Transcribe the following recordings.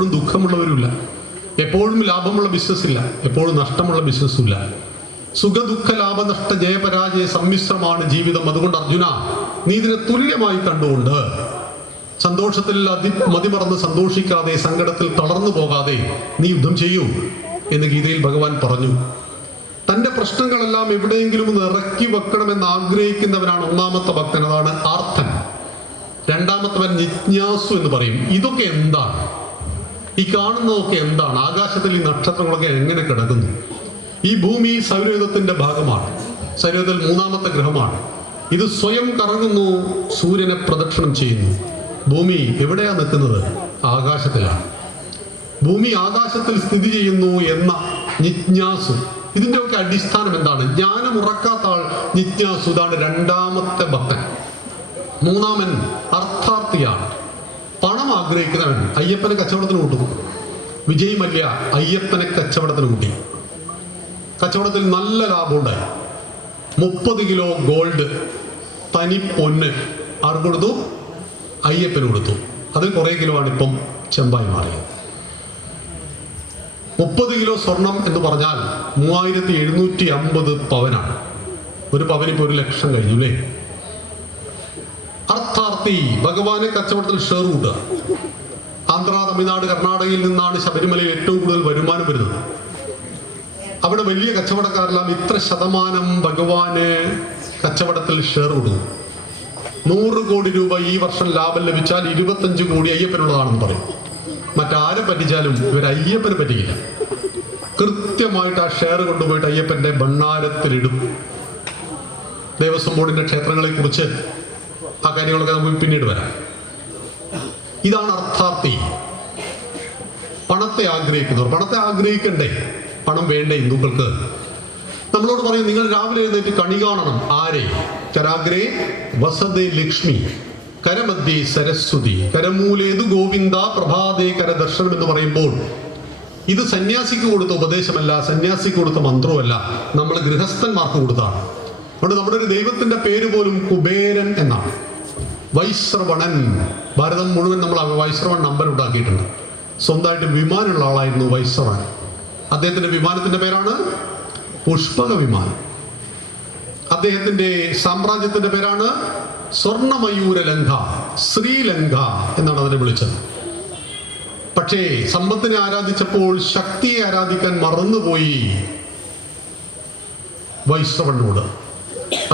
എപ്പോഴും ദുഃഖമുള്ളവരുമില്ല, എപ്പോഴും ലാഭമുള്ള ബിസിനസ്സില്ല, എപ്പോഴും നഷ്ടമുള്ള ബിസിനസ്സുമില്ല. സുഖദുഃഖ ലാഭനഷ്ട ജയപരാജയ സമ്മിശ്രമാണ് ജീവിതം. അതുകൊണ്ട് അർജുന, നീ ഇതിനെ തുല്യമായി കണ്ടുകൊണ്ട് സന്തോഷത്തിൽ മതിമറന്ന് സന്തോഷിക്കാതെ, സങ്കടത്തിൽ തളർന്നു പോകാതെ നീ യുദ്ധം ചെയ്യൂ എന്ന് ഗീതയിൽ ഭഗവാൻ പറഞ്ഞു. തൻ്റെ പ്രശ്നങ്ങളെല്ലാം എവിടെയെങ്കിലും ഒന്ന് ഇറക്കി വെക്കണമെന്ന് ആഗ്രഹിക്കുന്നവനാണ് ഒന്നാമത്തെ ഭക്തൻ, അതാണ് ആർത്തൻ. രണ്ടാമത്തവൻ ജിജ്ഞാസു എന്ന് പറയും. ഇതൊക്കെ എന്താണ്? ഈ കാണുന്നതൊക്കെ എന്താണ്? ആകാശത്തിൽ ഈ നക്ഷത്രങ്ങളൊക്കെ എങ്ങനെ കിടക്കുന്നു? ഈ ഭൂമി സൗരയൂഥത്തിന്റെ ഭാഗമാണ്, സൗരയൂഥത്തിൽ മൂന്നാമത്തെ ഗ്രഹമാണ്. ഇത് സ്വയം കറങ്ങുന്നു, സൂര്യനെ പ്രദക്ഷിണം ചെയ്യുന്നു. ഭൂമി എവിടെയാണ് നിൽക്കുന്നത്? ആകാശത്തിലാണ്. ഭൂമി ആകാശത്തിൽ സ്ഥിതി ചെയ്യുന്നു എന്ന ജിജ്ഞാസു. ഇതിൻ്റെയൊക്കെ അടിസ്ഥാനം എന്താണ്? ജ്ഞാനം ഉറക്കാത്ത ആൾ ജിജ്ഞാസു, ഇതാണ് രണ്ടാമത്തെ ഭക്തൻ. മൂന്നാമൻ അർത്ഥാർത്ഥിയാണ്, പണം ആഗ്രഹിക്കുന്നവൻ. അയ്യപ്പനെ കച്ചവടത്തിന് കൂട്ടും. വിജയ് മല്യ അയ്യപ്പനെ കച്ചവടത്തിന് കൂട്ടി. കച്ചവടത്തിൽ നല്ല ലാഭമുണ്ടായി. 30 കിലോ ഗോൾഡ്, തനി പൊന്ന് ആർക്ക് കൊടുത്തു? അയ്യപ്പന് കൊടുത്തു. അതിൽ കുറേ കിലോ ആണ് ഇപ്പം ചെമ്പായി മാറിയത്. 30 കിലോ സ്വർണം എന്ന് പറഞ്ഞാൽ 3750 പവനാണ്. ഒരു പവനിപ്പോൾ 1 ലക്ഷം കഴിഞ്ഞു അല്ലേ? അർത്ഥാർത്ഥി ഭഗവാനെ കച്ചവടത്തിൽ ഷെയർ കൂട്ടുക. ആന്ധ്ര, തമിഴ്നാട്, കർണാടകയിൽ നിന്നാണ് ശബരിമലയിൽ ഏറ്റവും കൂടുതൽ വരുമാനം വരുന്നത്. അവിടെ വലിയ കച്ചവടക്കാരെല്ലാം ഇത്ര ശതമാനം ഭഗവാന് കച്ചവടത്തിൽ ഷെയർ കൊടുക്കും. 100 കോടി രൂപ ഈ വർഷം ലാഭം ലഭിച്ചാൽ 25 കോടി അയ്യപ്പനുള്ളതാണെന്ന് പറയും. മറ്റാരെ പറ്റിച്ചാലും ഇവർ അയ്യപ്പനെ പറ്റിക്കില്ല. കൃത്യമായിട്ട് ആ ഷെയർ കൊണ്ടുപോയിട്ട് അയ്യപ്പന്റെ ഭണ്ണാരത്തിലിടും. ദേവസ്വം ബോർഡിന്റെ ക്ഷേത്രങ്ങളെ കുറിച്ച് ആ കാര്യങ്ങളൊക്കെ നമുക്ക് പിന്നീട് വരാം. ഇതാണ് അർത്ഥാർത്ഥി. പണത്തെ ആഗ്രഹിക്കുന്നവർ. പണത്തെ ആഗ്രഹിക്കണ്ടേ? പണം വേണ്ടേ ഹിന്ദുക്കൾക്ക്? നമ്മളോട് പറയും, നിങ്ങൾ രാവിലെ എഴുന്നേറ്റ് കണി കാണണം. ആരെ? കരാഗ്രേ വസതേ ലക്ഷ്മി, കരമധ്യേ സരസ്വതി, കരമൂലേതു ഗോവിന്ദ, പ്രഭാതേ കരദർശനം എന്ന് പറയുമ്പോൾ ഇത് സന്യാസിക്ക് കൊടുത്ത ഉപദേശമല്ല, സന്യാസിക്ക് കൊടുത്ത മന്ത്രവുമല്ല, നമ്മൾ ഗൃഹസ്ഥന്മാർക്ക് കൊടുത്താണ്. അതുകൊണ്ട് നമ്മുടെ ഒരു ദൈവത്തിന്റെ പേര് പോലും കുബേരൻ എന്നാണ്. വൈശ്രവണൻ. ഭാരതം മുഴുവൻ നമ്മൾ വൈശ്രവൺ നമ്പർ ഉണ്ടാക്കിയിട്ടുണ്ട്. സ്വന്തമായിട്ട് വിമാനമുള്ള ആളായിരുന്നു വൈശ്രവൺ. അദ്ദേഹത്തിന്റെ വിമാനത്തിന്റെ പേരാണ് പുഷ്പക വിമാനം. അദ്ദേഹത്തിന്റെ സാമ്രാജ്യത്തിന്റെ പേരാണ് സ്വർണമയൂരലങ്ക, ശ്രീലങ്ക എന്നാണ് അതിനെ വിളിച്ചത്. പക്ഷേ സമ്പത്തിനെ ആരാധിച്ചപ്പോൾ ശക്തിയെ ആരാധിക്കാൻ മറന്നുപോയി വൈശ്രവണനോട്.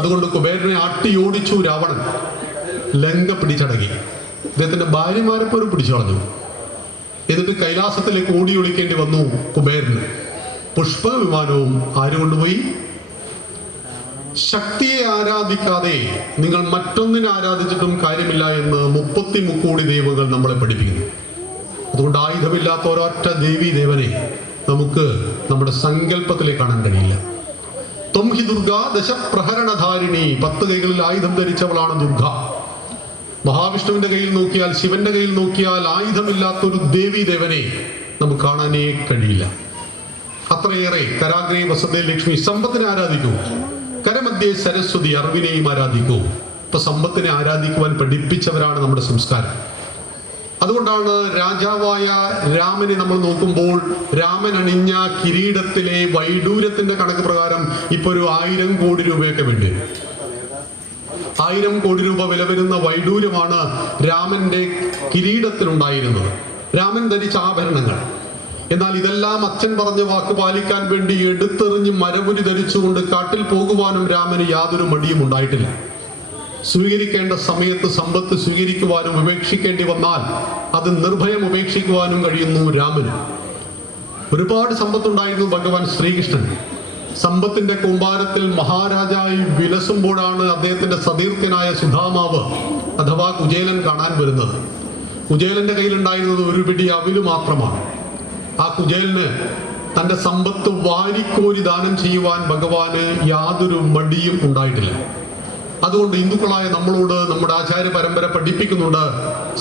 അതുകൊണ്ട് കുബേരനെ ആട്ടിയോടിച്ചു രാവണൻ. ലങ്ക പിടിച്ചടക്കി. അദ്ദേഹത്തിന്റെ ഭാര്യമാരെ പോലും പിടിച്ചു കളഞ്ഞു. എന്നിട്ട് കൈലാസത്തിലേക്ക് ഓടി ഒളിക്കേണ്ടി വന്നു കുബേരന്. പുഷ്പക വിമാനവും ആര് കൊണ്ടുപോയി? ശക്തിയെ ആരാധിക്കാതെ നിങ്ങൾ മറ്റൊന്നിനെ ആരാധിച്ചിട്ടും കാര്യമില്ല എന്ന് 33 കോടി ദൈവങ്ങൾ നമ്മളെ പഠിപ്പിക്കുന്നു. അതുകൊണ്ട് ആയുധമില്ലാത്ത ഒരൊറ്റ ദേവീ ദേവനെ നമുക്ക് നമ്മുടെ സങ്കല്പത്തിലേക്ക് കാണാൻ കഴിയില്ല. ത്വം ഹി ദുർഗ ദശപ്രഹരണധാരിണി. 10 കൈകളിൽ ആയുധം ധരിച്ചവളാണ് ദുർഗ. മഹാവിഷ്ണുവിന്റെ കയ്യിൽ നോക്കിയാൽ, ശിവന്റെ കയ്യിൽ നോക്കിയാൽ ആയുധമില്ലാത്തൊരു ദേവീ ദേവനെ നമുക്ക് കാണാനേ കഴിയില്ല. അത്രയേറെ. കരാഗ്രേ വസതേ ലക്ഷ്മി. സമ്പത്തിനെ ആരാധിക്കൂ. കരമധ്യേ സരസ്വതി. അറിവിനെയും ആരാധിക്കൂ. ഇപ്പൊ സമ്പത്തിനെ ആരാധിക്കുവാൻ പഠിപ്പിച്ചവരാണ് നമ്മുടെ സംസ്കാരം. അതുകൊണ്ടാണ് രാജാവായ രാമനെ നമ്മൾ നോക്കുമ്പോൾ രാമൻ അണിഞ്ഞ കിരീടത്തിലെ വൈഡൂര്യത്തിന്റെ കണക്ക് പ്രകാരം ഇപ്പൊ ഒരു 1000 കോടി രൂപയൊക്കെ വേണ്ടി. 1000 കോടി രൂപ വില വരുന്ന വൈഡൂര്യമാണ് രാമന്റെ കിരീടത്തിലുണ്ടായിരുന്നത്. രാമൻ ധരിച്ച ആഭരണങ്ങൾ. എന്നാൽ ഇതെല്ലാം അച്ഛൻ പറഞ്ഞ വാക്ക് പാലിക്കാൻ വേണ്ടി എടുത്തെറിഞ്ഞ് മരമുരി ധരിച്ചുകൊണ്ട് കാട്ടിൽ പോകുവാനും രാമന് യാതൊരു മടിയും ഉണ്ടായിട്ടില്ല. സ്വീകരിക്കേണ്ട സമയത്ത് സമ്പത്ത് സ്വീകരിക്കുവാനും ഉപേക്ഷിക്കേണ്ടി വന്നാൽ അത് നിർഭയം ഉപേക്ഷിക്കുവാനും കഴിയുന്നു രാമന്. ഒരുപാട് സമ്പത്തുണ്ടായിരുന്നു ഭഗവാൻ ശ്രീകൃഷ്ണൻ. സമ്പത്തിന്റെ കൂമ്പാരത്തിൽ മഹാരാജായി വിലസുമ്പോഴാണ് അദ്ദേഹത്തിന്റെ സതീർത്ഥ്യനായ സുധാമാവ് അഥവാ കുചേലൻ കാണാൻ വരുന്നത്. കുചേലന്റെ കയ്യിലുണ്ടായിരുന്നത് ഒരു പിടി അവില് മാത്രമാണ്. ആ കുചേലന് തന്റെ സമ്പത്ത് വാരിക്കോരി ദാനം ചെയ്യുവാൻ ഭഗവാന് യാതൊരു മടിയും ഉണ്ടായിട്ടില്ല. അതുകൊണ്ട് ഹിന്ദുക്കളായ നമ്മളോട് നമ്മുടെ ആചാര്യ പരമ്പര പഠിപ്പിക്കുന്നുണ്ട്,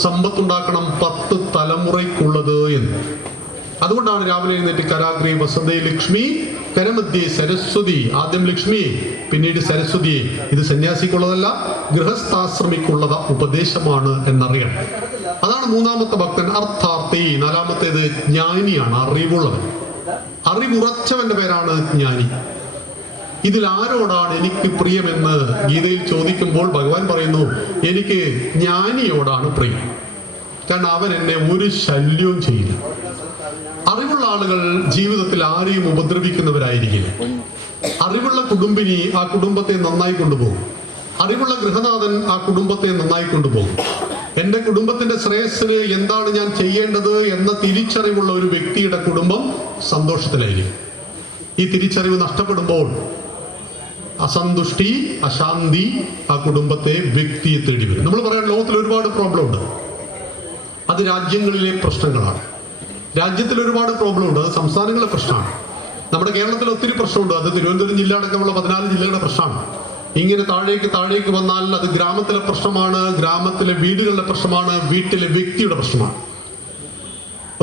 സമ്പത്തുണ്ടാക്കണം 10 തലമുറയ്ക്കുള്ളത് എന്ന്. അതുകൊണ്ടാണ് രാവിലെ എഴുന്നേറ്റ് കരാഗ്രേ വസതേ ലക്ഷ്മി, കരമധ്യേ സരസ്വതി. ആദ്യം ലക്ഷ്മി, പിന്നീട് സരസ്വതിയെ. ഇത് സന്യാസിക്കുള്ളതല്ല, ഗൃഹസ്ഥാശ്രമിക്കുള്ളത് ഉപദേശമാണ് എന്നറിയണം. അതാണ് മൂന്നാമത്തെ ഭക്തൻ, അർത്ഥാർത്ഥി. നാലാമത്തേത് ജ്ഞാനിയാണ്, അറിവുള്ളവൻ. അറിവുറച്ചവന്റെ പേരാണ് ജ്ഞാനി. ഇതിൽ ആരോടാണ് എനിക്ക് പ്രിയമെന്ന് ഗീതയിൽ ചോദിക്കുമ്പോൾ ഭഗവാൻ പറയുന്നു, എനിക്ക് ജ്ഞാനിയോടാണ് പ്രിയം. കാരണം അവൻ എന്നെ ഒരു ശല്യവും ചെയ്യില്ല. അറിവുള്ള ആളുകൾ ജീവിതത്തിൽ ആരെയും ഉപദ്രവിക്കുന്നവരായിരിക്കില്ല. അറിവുള്ള കുടുംബിനി ആ കുടുംബത്തെ നന്നായി കൊണ്ടുപോകും. അറിവുള്ള ഗൃഹനാഥൻ ആ കുടുംബത്തെ നന്നായി കൊണ്ടുപോകും. എൻ്റെ കുടുംബത്തിന്റെ ശ്രേയസ്സിന് എന്താണ് ഞാൻ ചെയ്യേണ്ടത് എന്ന തിരിച്ചറിവുള്ള ഒരു വ്യക്തിയുടെ കുടുംബം സന്തോഷത്തിലായിരിക്കും. ഈ തിരിച്ചറിവ് നഷ്ടപ്പെടുമ്പോൾ അസന്തുഷ്ടി, അശാന്തി ആ കുടുംബത്തെ, വ്യക്തിയെ തേടി വരും. നമ്മൾ പറയാൻ ലോകത്തിൽ ഒരുപാട് പ്രോബ്ലം ഉണ്ട്. അത് രാജ്യങ്ങളിലെ പ്രശ്നങ്ങളാണ്. രാജ്യത്തിൽ ഒരുപാട് പ്രോബ്ലം ഉണ്ട്, അത് സംസ്ഥാനങ്ങളിലെ പ്രശ്നമാണ്. നമ്മുടെ കേരളത്തിൽ ഒത്തിരി പ്രശ്നമുണ്ട്, അത് തിരുവനന്തപുരം ജില്ല അടക്കമുള്ള 14 ജില്ലകളുടെ പ്രശ്നമാണ്. ഇങ്ങനെ താഴേക്ക് വന്നാൽ അത് ഗ്രാമത്തിലെ പ്രശ്നമാണ്, ഗ്രാമത്തിലെ വീടുകളുടെ പ്രശ്നമാണ്, വീട്ടിലെ വ്യക്തിയുടെ പ്രശ്നമാണ്.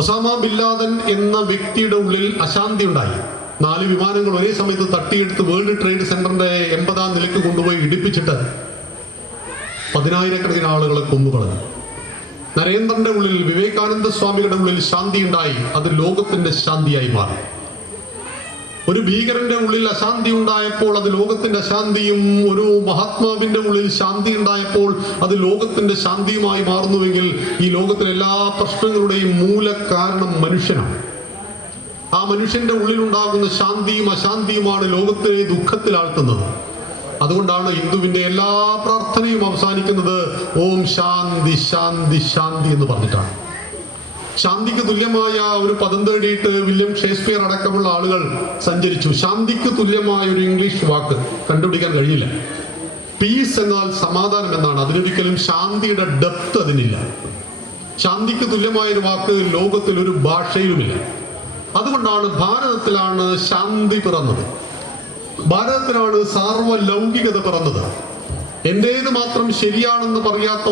ഒസാമ ബിൻ ലാദൻ എന്ന വ്യക്തിയുടെ ഉള്ളിൽ അശാന്തി ഉണ്ടായി. 4 വിമാനങ്ങൾ ഒരേ സമയത്ത് തട്ടിയെടുത്ത് വേൾഡ് ട്രേഡ് സെന്ററിന്റെ 80ാം നിലയ്ക്ക് കൊണ്ടുപോയി ഇടിപ്പിച്ചിട്ട് 10,000-കണക്കിന് ആളുകളെ കൊന്നുകളഞ്ഞു. നരേന്ദ്രന്റെ ഉള്ളിൽ, വിവേകാനന്ദ സ്വാമിയുടെ ഉള്ളിൽ ശാന്തി ഉണ്ടായി, അത് ലോകത്തിന്റെ ശാന്തിയായി മാറി. ഒരു ഭീകരന്റെ ഉള്ളിൽ അശാന്തി ഉണ്ടായപ്പോൾ അത് ലോകത്തിന്റെ അശാന്തിയും, ഒരു മഹാത്മാവിന്റെ ഉള്ളിൽ ശാന്തി ഉണ്ടായപ്പോൾ അത് ലോകത്തിന്റെ ശാന്തിയുമായി മാറുന്നുവെങ്കിൽ ഈ ലോകത്തിലെ എല്ലാ പ്രശ്നങ്ങളുടെയും മൂല കാരണം മനുഷ്യനാണ്. ആ മനുഷ്യന്റെ ഉള്ളിലുണ്ടാകുന്ന ശാന്തിയും അശാന്തിയുമാണ് ലോകത്തെ ദുഃഖത്തിലാഴ്ത്തുന്നത്. അതുകൊണ്ടാണ് ഹിന്ദുവിന്റെ എല്ലാ പ്രാർത്ഥനയും അവസാനിക്കുന്നത് ഓം ശാന്തി ശാന്തി ശാന്തി എന്ന് പറഞ്ഞിട്ടാണ്. ശാന്തിക്ക് തുല്യമായ ഒരു പദം തേടിയിട്ട് വില്യം ഷേക്സ്പിയർ അടക്കമുള്ള ആളുകൾ സഞ്ചരിച്ചു. ശാന്തിക്ക് തുല്യമായ ഒരു ഇംഗ്ലീഷ് വാക്ക് കണ്ടുപിടിക്കാൻ കഴിയില്ല. പീസ് എന്നാൽ സമാധാനം എന്നാണ്. അതിനൊരിക്കലും ശാന്തിയുടെ ഡെപ്ത് അതിനില്ല. ശാന്തിക്ക് തുല്യമായ ഒരു വാക്ക് ലോകത്തിൽ ഒരു ഭാഷയിലുമില്ല. അതുകൊണ്ടാണ് ഭാരതത്തിലാണ് ശാന്തി പിറന്നത്. ഭാരതത്തിലാണ് സാർവലൗകികത പിറന്നത്. എന്റേത് മാത്രം ശരിയാണെന്ന് പറയാത്ത